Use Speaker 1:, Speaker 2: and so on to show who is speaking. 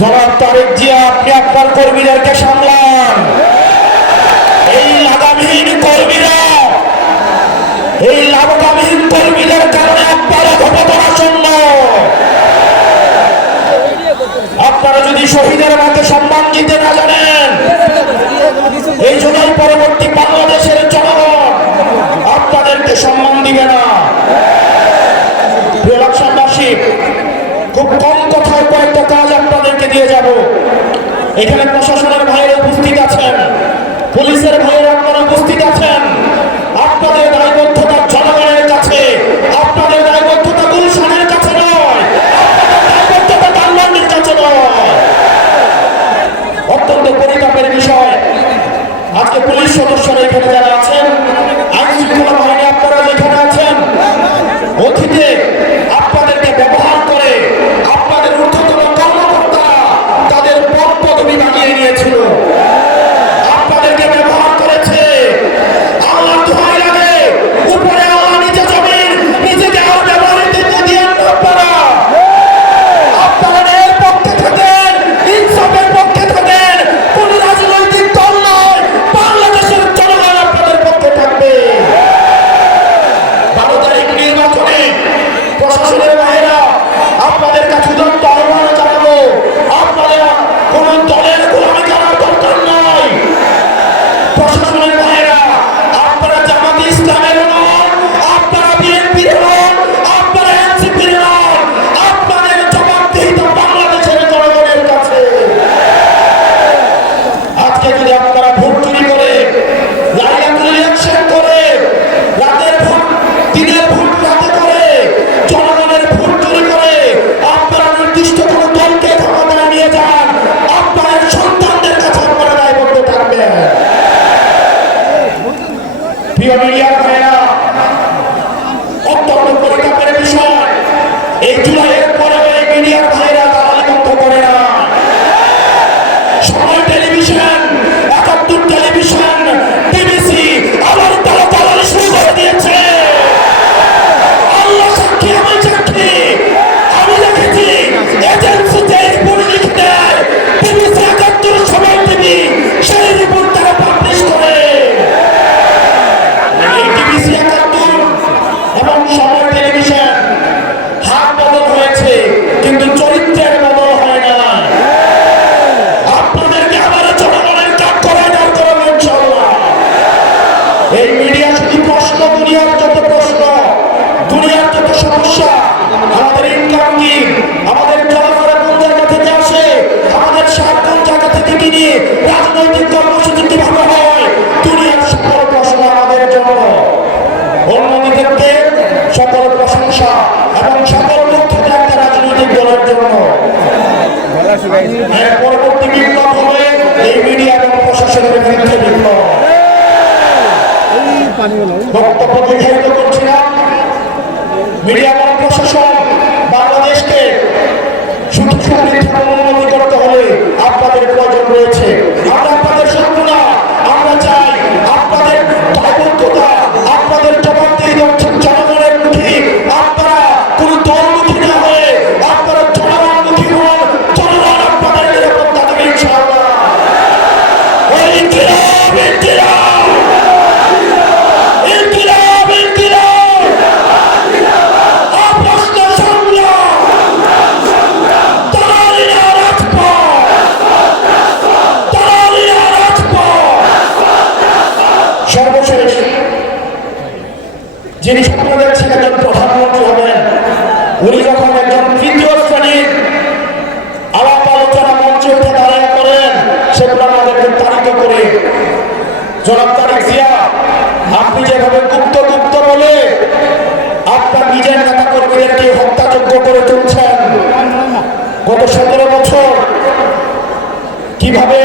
Speaker 1: জনাব তারেক জিয়া, আপনি আপনার কর্মীদেরকে সামলান। এই লাগামহীন কর্মীরা, এই লাগামহীন কর্মীদের কারণে আপনারা ঘটনা শূন্য আপনারা যদি শহীদের মাকে সম্মান দিতে না জানেন, এই জন্য পরবর্তী এখানে প্রশাসনের দুনিয়ার যত সমস্যা। আমাদের ইনকাম কি আমাদের চলাফেরা কোন জায়গা থেকে আসে? আমাদের সার কোন জায়গা থেকে কিনে? রাজনৈতিক কর্মসূচি কীভাবে হয়? দুনিয়ার সকল প্রশ্ন আমাদের জন্য। অন্যদিকে সকল প্রশংসা এবং সকল লক্ষ্য একটা রাজনৈতিক দলের জন্য। পরবর্তী বিপ্লব হবে এই মিডিয়া এবং প্রশাসনের বিরুদ্ধে বিপ্লব। বক্তব্য দীর্ঘায়িত করছিলাম মিডিয়া প্রশাসন যিনি ছাত্রদের ছিলেন একজন প্রধানমন্ত্রী হবেন উনি যখন একজন তৃতীয় শ্রেণির আলাপ আলোচনা মঞ্চে উঠে দাঁড়ায় করেন, সেগুলো আমাদেরকে তাড়িত করে। জনাব তারিক জিয়া, আপনি যেভাবে গুপ্ত গুপ্ত বলে আপনার নিজের নেতা কর্মীদেরকে হত্যাযোগ্য করে তুলছেন, গত সতেরো বছর কীভাবে